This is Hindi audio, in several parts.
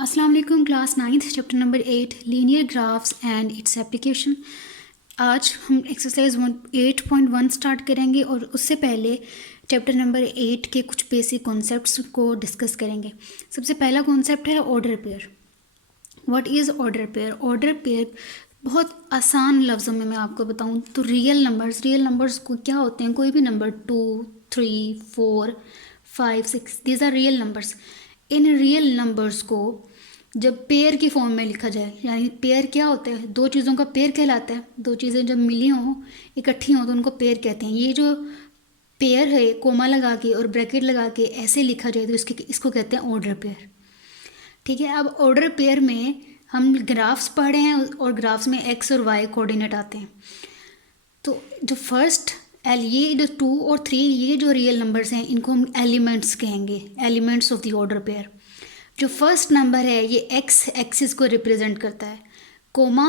अस्सलाम वालेकुम class 9th chapter number 8 linear graphs and its application. आज हम एक्सरसाइज 8.1 स्टार्ट करेंगे और उससे पहले चैप्टर नंबर 8 के कुछ बेसिक कॉन्सेप्ट्स को डिस्कस करेंगे। सबसे पहला कॉन्सेप्ट है order pair. What is order pair? Order pair बहुत आसान लफ्ज़ों में मैं आपको बताऊं तो रियल नंबर्स को क्या होते हैं, कोई भी number 2, 3, 4, 5, 6 these are real numbers. इन रियल नंबर्स को जब पेयर की फॉर्म में लिखा जाए, यानी पेयर क्या होता है, दो चीज़ों का पेयर कहलाता है। दो चीज़ें जब मिली हों, इकट्ठी हों तो उनको पेयर कहते हैं। ये जो पेयर है कोमा लगा के और ब्रैकेट लगा के ऐसे लिखा जाए तो इसको कहते हैं ऑर्डर पेयर। ठीक है, अब ऑर्डर पेयर में हम ग्राफ्स पढ़ रहे हैं और ग्राफ्स में एक्स और वाई कोऑर्डिनेट आते हैं। तो जो फर्स्ट ये जो 2 और 3 ये जो रियल नंबर्स हैं इनको हम एलिमेंट्स कहेंगे, elements of the order pair. जो फर्स्ट नंबर है ये एक्स एक्सिस को रिप्रेजेंट करता है, comma,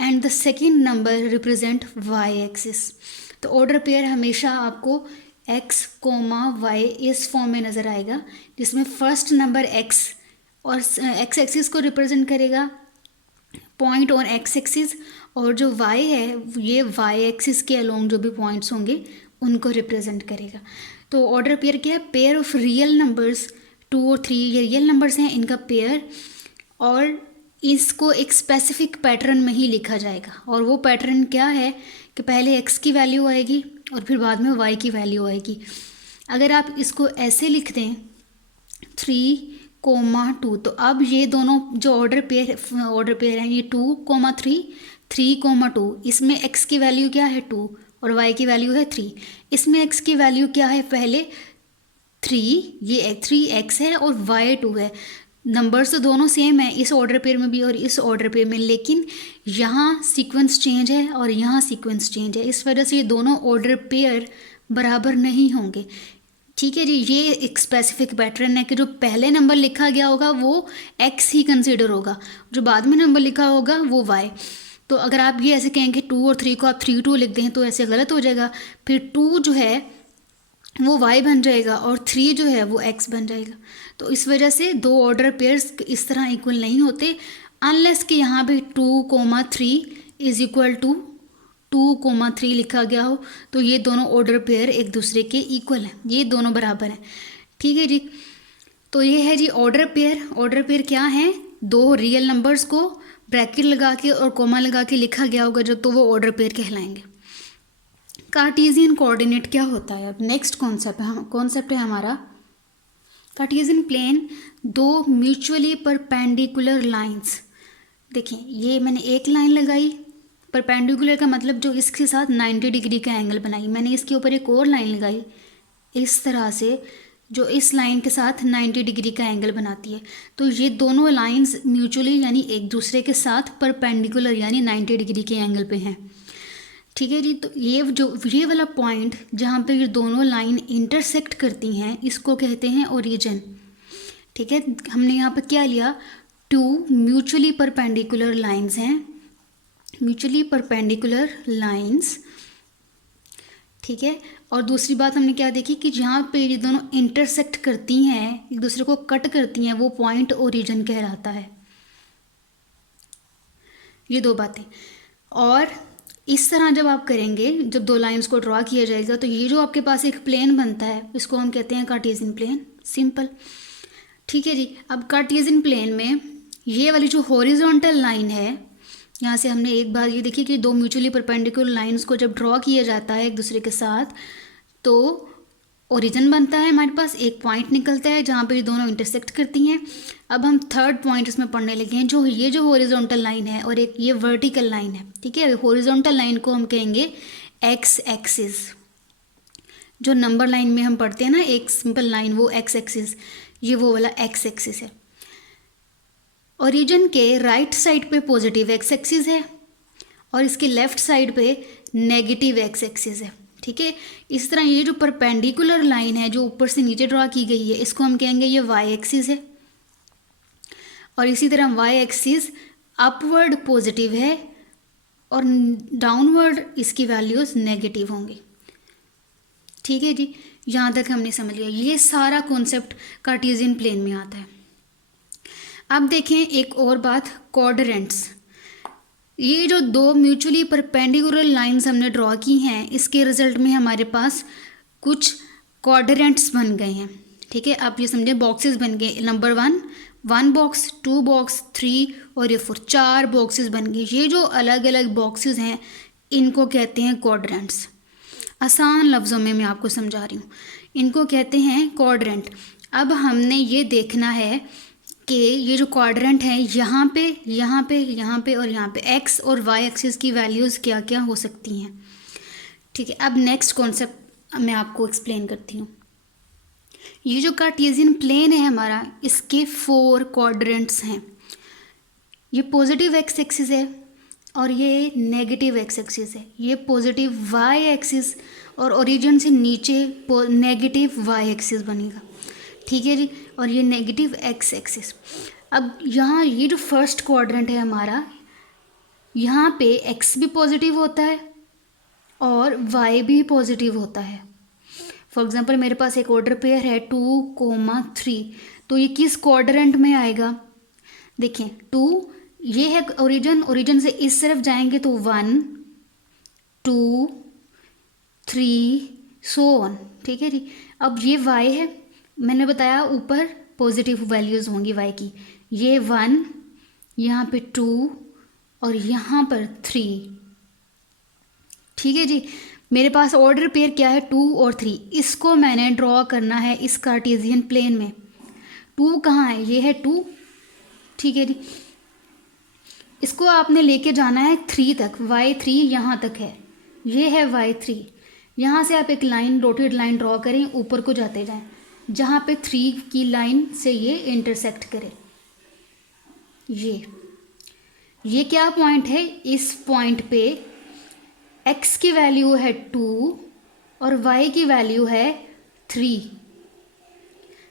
and the second number represent Y axis. तो ऑर्डर पेयर हमेशा आपको एक्स कोमा वाई इस फॉर्म में नज़र आएगा, जिसमें फर्स्ट नंबर एक्स और एक्स एक्सिस को रिप्रेजेंट करेगा पॉइंट और एक्स एक्सिस, और जो वाई है ये वाई एक्सिस के अलोंग जो भी पॉइंट्स होंगे उनको रिप्रेजेंट करेगा। तो ऑर्डर पेयर क्या है? पेयर ऑफ रियल नंबर्स 2 और 3 ये रियल नंबर्स हैं, इनका पेयर, और इसको एक स्पेसिफिक पैटर्न में ही लिखा जाएगा। और वो पैटर्न क्या है कि पहले एक्स की वैल्यू आएगी और फिर बाद में वाई की वैल्यू आएगी। अगर आप इसको ऐसे लिख दें 3,2, तो अब ये दोनों जो ऑर्डर पेयर हैं ये 2,3, 3,2, इसमें एक्स की वैल्यू क्या है 2 और वाई की वैल्यू है 3। इसमें एक्स की वैल्यू क्या है पहले 3, ये 3x है और y 2 है। नंबर्स तो दोनों सेम है इस ऑर्डर पेयर में भी और इस ऑर्डर पेयर में, लेकिन यहाँ सीक्वेंस चेंज है और यहाँ सीक्वेंस चेंज है। इस वजह से ये दोनों ऑर्डर पेयर बराबर नहीं होंगे। ठीक है जी, ये एक स्पेसिफिक पैटर्न है कि जो पहले नंबर लिखा गया होगा वो x ही कंसिडर होगा, जो बाद में नंबर लिखा होगा वो y। तो अगर आप ये ऐसे कहेंगे 2 और 3 को आप 3 2 लिख दें तो ऐसे गलत हो जाएगा। फिर 2 जो है वो y बन जाएगा और 3 जो है वो x बन जाएगा। तो इस वजह से दो ऑर्डर पेयर्स इस तरह इक्वल नहीं होते, अनलेस कि यहाँ पे 2,3 इज इक्वल टू 2,3 लिखा गया हो, तो ये दोनों ऑर्डर पेयर एक दूसरे के इक्वल हैं, ये दोनों बराबर हैं। ठीक है जी, तो ये है जी ऑर्डर पेयर। ऑर्डर पेयर क्या है? दो रियल नंबर्स को ब्रैकेट लगा के और कोमा लगा के लिखा गया होगा जब, तो वो ऑर्डर पेयर कहलाएंगे। कार्टेशियन कोऑर्डिनेट क्या होता है? अब नेक्स्ट कॉन्सेप्ट है हमारा कार्टेशियन प्लेन। दो म्यूचुअली परपेंडिकुलर लाइंस। देखिए ये मैंने एक लाइन लगाई, परपेंडिकुलर का मतलब जो इसके साथ 90 डिग्री का एंगल बनाई। मैंने इसके ऊपर एक और लाइन लगाई इस तरह से जो इस लाइन के साथ 90 डिग्री का एंगल बनाती है। तो ये दोनों लाइंस म्यूचुअली यानी एक दूसरे के साथ परपेंडिकुलर यानी 90 डिग्री के एंगल पे हैं। ठीक है जी, तो ये वाला पॉइंट जहाँ पे ये दोनों लाइन इंटरसेक्ट करती हैं इसको कहते हैं ओरिजिन। ठीक है, हमने यहाँ पे क्या लिया? 2 म्यूचुअली परपेंडिकुलर लाइंस हैं, म्यूचुअली परपेंडिकुलर लाइंस। ठीक है, और दूसरी बात हमने क्या देखी कि जहाँ पे ये दोनों इंटरसेक्ट करती हैं, एक दूसरे को कट करती हैं, वो पॉइंट ओरिजिन कहलाता है। ये दो बातें। और इस तरह जब आप करेंगे, जब दो लाइंस को ड्रॉ किया जाएगा तो ये जो आपके पास एक प्लेन बनता है इसको हम कहते हैं कार्टेशियन प्लेन। सिंपल। ठीक है जी, अब कार्टेशियन प्लेन में ये वाली जो हॉरिजॉन्टल लाइन है, यहाँ से हमने एक बार ये देखी कि दो म्यूचुअली परपेंडिकुलर लाइंस को जब ड्रॉ किया जाता है एक दूसरे के साथ तो ओरिजिन बनता है, हमारे पास एक पॉइंट निकलता है जहाँ पे ये दोनों इंटरसेक्ट करती हैं। अब हम थर्ड पॉइंट इसमें पढ़ने लगे हैं, जो ये जो हॉरिजॉन्टल लाइन है और एक ये वर्टिकल लाइन है। ठीक है, हॉरिजॉन्टल लाइन को हम कहेंगे एक्स एक्सिस। जो नंबर लाइन में हम पढ़ते हैं ना एक सिंपल लाइन, वो एक्स एक्सिस, ये वो वाला एक्स एक्सिस है। ओरिजिन के राइट साइड पे पॉजिटिव एक्स एक्सिस है और इसके लेफ्ट साइड पे नेगेटिव एक्स एक्सिस है। ठीक है, इस तरह ये जो परपेंडिकुलर लाइन है जो ऊपर से नीचे ड्रॉ की गई है इसको हम कहेंगे ये वाई एक्सिस है, और इसी तरह वाई एक्सिस अपवर्ड पॉजिटिव है और डाउनवर्ड इसकी वैल्यूज नेगेटिव होंगी। ठीक है जी, यहाँ तक हमने समझ लिया। ये सारा कॉन्सेप्ट कार्टेशियन प्लेन में आता है। अब देखें एक और बात, क्वाड्रेंट्स। ये जो दो म्यूचुअली परपेंडिकुलर लाइंस हमने ड्रॉ की हैं, इसके रिजल्ट में हमारे पास कुछ क्वाड्रेंट्स बन गए हैं। ठीक है, आप ये समझे बॉक्सेस बन गए। नंबर 1 बॉक्स, 2 बॉक्स, 3 और ये 4, 4 बॉक्सेस बन गए। ये जो अलग अलग बॉक्सेस हैं इनको कहते हैं क्वाड्रेंट्स। आसान लफ्ज़ों में मैं आपको समझा रही हूँ, इनको कहते हैं क्वाड्रेंट। अब हमने ये देखना है कि ये जो क्वाड्रेंट है यहाँ पे यहाँ पे यहाँ पे और यहाँ पे एक्स और वाई एक्सिस की वैल्यूज़ क्या क्या हो सकती हैं। ठीक है, अब नेक्स्ट कॉन्सेप्ट मैं आपको एक्सप्लेन करती हूँ। ये जो कार्टेशियन प्लेन है हमारा, इसके 4 क्वाड्रेंट्स हैं। ये पॉजिटिव एक्स एक्सिस है और ये नेगेटिव एक्स एक्सिस है। ये पॉजिटिव वाई एक्सिस और ओरिजिन से नीचे नेगेटिव वाई एक्सिस बनेगा। ठीक है जी, और ये नेगेटिव एक्स एक्सिस। अब यहाँ ये जो फर्स्ट क्वाड्रेंट है हमारा, यहाँ पे एक्स भी पॉजिटिव होता है और वाई भी पॉजिटिव होता है। फॉर एग्जांपल मेरे पास एक ऑर्डर पेयर है 2,3, तो ये किस क्वाड्रेंट में आएगा? देखिए 2 ये है ओरिजिन से इस तरफ जाएंगे तो 1 2 3 सो ऑन। ठीक है जी, अब ये y है, मैंने बताया ऊपर पॉजिटिव वैल्यूज़ होंगी y की। ये 1, यहाँ पे 2 और यहाँ पर 3। ठीक है जी, मेरे पास ऑर्डर पेयर क्या है 2 और 3। इसको मैंने ड्रॉ करना है इस कार्टेशियन प्लेन में। 2 कहाँ है? ये है 2। ठीक है जी, इसको आपने लेके जाना है 3 तक। y3 यहाँ तक है, ये है y3। यहाँ से आप एक लाइन, डॉटेड लाइन ड्रॉ करें, ऊपर को जाते जाएं जहाँ पे 3 की लाइन से ये इंटरसेक्ट करे। ये क्या पॉइंट है? इस पॉइंट पे x की वैल्यू है 2 और y की वैल्यू है 3।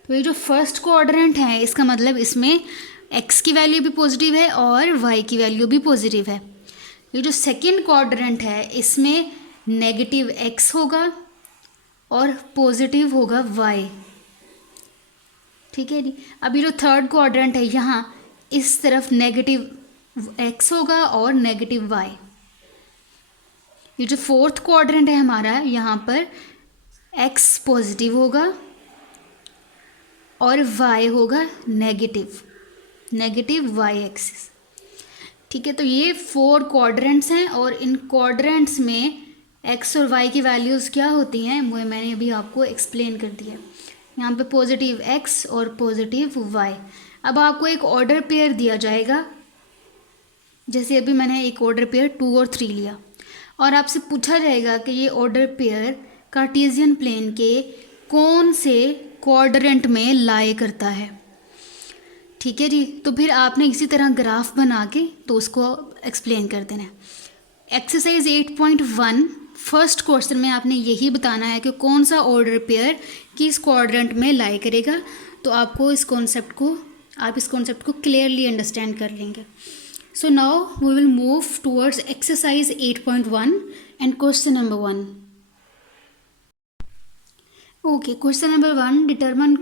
तो ये जो फर्स्ट क्वाड्रेंट है, इसका मतलब इसमें x की वैल्यू भी पॉजिटिव है और y की वैल्यू भी पॉजिटिव है। ये जो सेकंड क्वाड्रेंट है, इसमें नेगेटिव x होगा और पॉजिटिव होगा y। ठीक है जी, अभी जो थर्ड क्वाड्रेंट है, यहाँ इस तरफ नेगेटिव x होगा और नेगेटिव y। ये जो फोर्थ क्वाड्रेंट है हमारा, यहाँ पर x पॉजिटिव होगा और y होगा नेगेटिव y एक्सिस। ठीक है, तो ये 4 क्वाड्रेंट्स हैं और इन क्वाड्रेंट्स में x और y की वैल्यूज़ क्या होती हैं वो मैंने अभी आपको एक्सप्लेन कर दिया। यहाँ पे पॉजिटिव x और पॉजिटिव y। अब आपको एक ऑर्डर पेयर दिया जाएगा, जैसे अभी मैंने एक ऑर्डर पेयर 2 और 3 लिया, और आपसे पूछा जाएगा कि ये ऑर्डर पेयर कार्टेशियन प्लेन के कौन से क्वाड्रेंट में लाई करता है। ठीक है जी, तो फिर आपने इसी तरह ग्राफ बना के तो उसको एक्सप्लेन कर देना है। एक्सरसाइज 8.1 फर्स्ट क्वेश्चन में आपने यही बताना है कि कौन सा ऑर्डर पेयर किस क्वाड्रेंट में लाई करेगा। तो आपको इस कॉन्सेप्ट को क्लियरली अंडरस्टैंड कर लेंगे। So now we will move towards exercise 8.1 and question number 1. Okay, question number 1, determine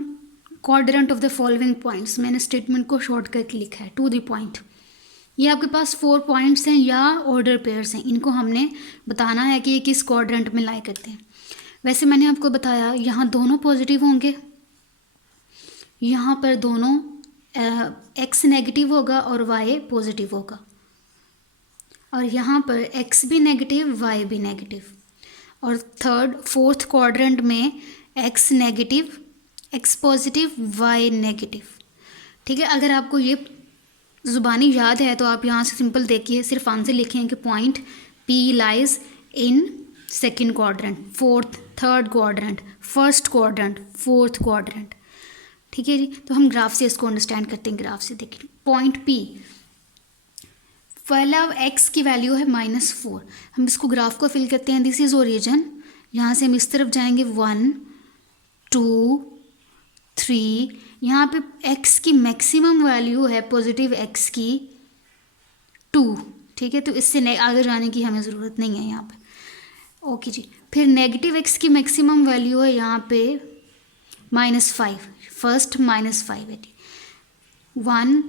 quadrant of the following points. मैंने स्टेटमेंट को शॉर्ट करके लिखा है, to the point. ये आपके पास 4 पॉइंट्स हैं या ऑर्डर पेयर्स हैं, इनको हमने बताना है कि ये किस क्वाड्रेंट में लाई करते हैं। वैसे मैंने आपको बताया यहाँ दोनों पॉजिटिव होंगे, यहाँ पर दोनों x नेगेटिव होगा और y पॉजिटिव होगा, और यहाँ पर x भी नेगेटिव y भी नेगेटिव, और फोर्थ क्वाड्रेंट में x negative x positive y negative. ठीक है, अगर आपको ये ज़ुबानी याद है तो आप यहाँ से सिंपल देखिए, सिर्फ आंसर लिखें कि point P lies in second quadrant, third quadrant, first quadrant, fourth quadrant. ठीक है जी, तो हम ग्राफ से इसको अंडरस्टैंड करते हैं। ग्राफ से देखिए, पॉइंट P, पहला x की वैल्यू है -4। हम इसको ग्राफ को फिल करते हैं, दिस इज ओरिजिन। यहाँ से हम इस तरफ जाएंगे 1 2 3। यहाँ पे x की मैक्सिमम वैल्यू है पॉजिटिव x की 2। ठीक है, तो इससे आगे जाने की हमें ज़रूरत नहीं है यहाँ पे। ओके जी, फिर नेगेटिव x की मैक्सिमम वैल्यू है यहाँ पे -5, फर्स्ट -5 है। 1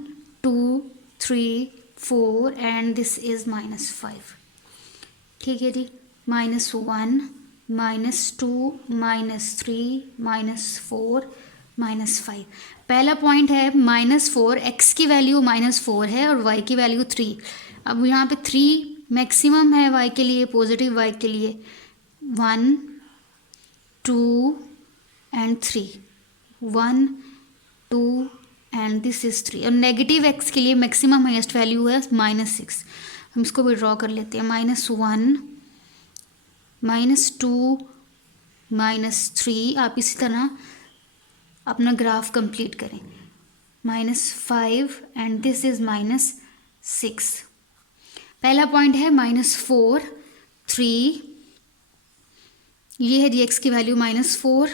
2 3 4 एंड दिस इज़ -5। ठीक है जी, -1 -2 -3 -4 -5। पहला पॉइंट है -4, x की वैल्यू -4 है और y की वैल्यू 3। अब यहाँ पे 3 मैक्सिमम है y के लिए, पॉजिटिव y के लिए। 1 2 एंड 3, 1 2 एंड दिस इज 3। और नेगेटिव x के लिए मैक्सिमम हाईएस्ट वैल्यू है -6। हम इसको भी ड्रॉ कर लेते हैं। -1 -2 -3। आप इसी तरह अपना ग्राफ कंप्लीट करें। -5 एंड दिस इज -6। पहला पॉइंट है -4 3, ये है जी x की वैल्यू -4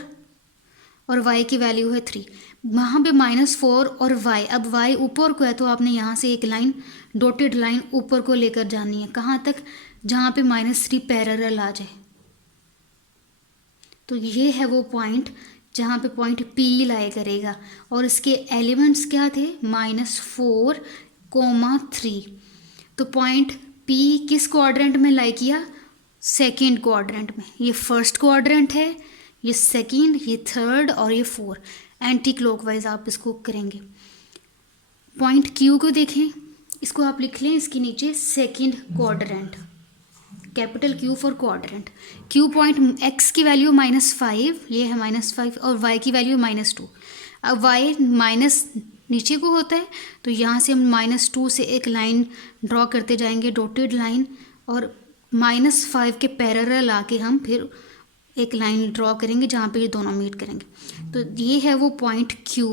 और y की वैल्यू है 3। वहाँ पे -4 और y, अब y ऊपर को है तो आपने यहाँ से एक लाइन, डॉटेड लाइन ऊपर को लेकर जानी है। कहाँ तक? जहाँ पे -3 पैरेलल आ जाए। तो ये है वो पॉइंट जहाँ पे पॉइंट P लाई करेगा और इसके एलिमेंट्स क्या थे? -4, 3। तो पॉइंट P किस क्वाड्रेंट में लाई किया? सेकेंड क्वाड्रेंट में। ये फर्स्ट क्वाड्रेंट है, ये सेकेंड, ये थर्ड और ये 4। एंटी क्लॉकवाइज आप इसको करेंगे। पॉइंट Q को देखें, इसको आप लिख लें इसके नीचे second quadrant, capital Q for quadrant. Q point x की वैल्यू -5, ये है -5 और y की वैल्यू -2। अब y माइनस नीचे को होता है तो यहाँ से हम -2 से एक लाइन ड्रॉ करते जाएंगे, डॉटेड लाइन, और -5 के पैरेलल आके हम फिर एक लाइन ड्रॉ करेंगे जहाँ पे ये दोनों मीट करेंगे। तो ये है वो पॉइंट Q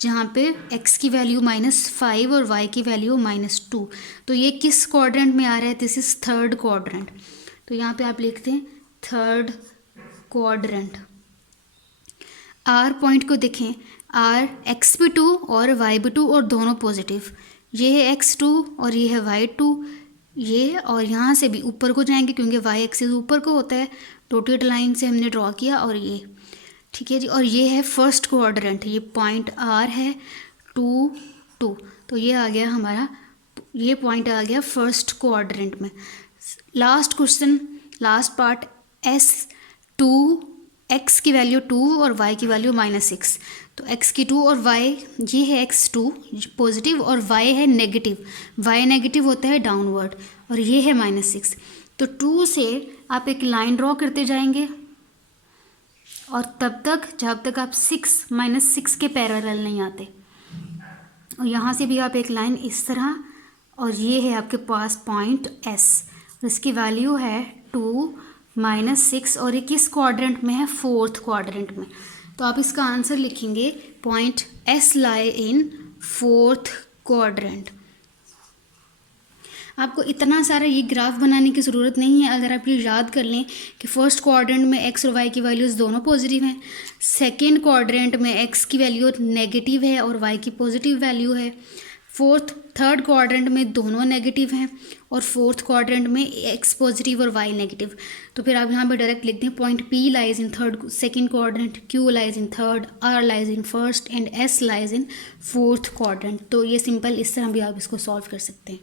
जहाँ पे x की वैल्यू -5 और y की वैल्यू -2। तो ये किस क्वाड्रेंट में आ रहा है? This is third quadrant. तो यहाँ पे आप लिखते हैं थर्ड क्वाड्रेंट। R पॉइंट को देखें, R x भी 2 और y भी 2 और दोनों पॉजिटिव। ये है x2 और ये है y2। ये और यहाँ से भी ऊपर को जाएंगे क्योंकि y एक्सिस ऊपर को होता है, डॉटेड लाइन से हमने ड्रॉ किया। और ये ठीक है जी, और ये है फर्स्ट क्वाड्रेंट, ये पॉइंट R है 2 2। तो ये आ गया हमारा, ये पॉइंट आ गया फर्स्ट क्वाड्रेंट में। Last question, last part, S2, x की वैल्यू 2 और y की वैल्यू -6। तो x की 2 और y, ये है x2 पॉजिटिव और y है नेगेटिव। y नेगेटिव होता है डाउनवर्ड और ये है -6। तो 2 से आप एक लाइन ड्रॉ करते जाएंगे और तब तक जब तक आप -6 के पैरेलल नहीं आते। और यहाँ से भी आप एक लाइन इस तरह, और ये है आपके पास पॉइंट S, इसकी वैल्यू है 2 -6 और ये किस क्वाड्रेंट में है? फोर्थ क्वाड्रेंट में। तो आप इसका आंसर लिखेंगे point S lie in fourth quadrant. आपको इतना सारा ये ग्राफ बनाने की ज़रूरत नहीं है। अगर आप ये याद कर लें कि फर्स्ट क्वाड्रेंट में x और y की वैल्यूज़ दोनों पॉजिटिव हैं, सेकेंड क्वाड्रेंट में x की वैल्यू नेगेटिव है और y की पॉजिटिव वैल्यू है, थर्ड क्वाड्रेंट में दोनों नेगेटिव हैं और फोर्थ क्वाड्रेंट में x पॉजिटिव और y नेगेटिव। तो फिर आप यहाँ पे डायरेक्ट लिखते हैं point P lies in third second quadrant, Q lies in third, R lies in first and S lies in fourth quadrant. तो ये सिंपल, इस तरह भी आप इसको सॉल्व कर सकते हैं।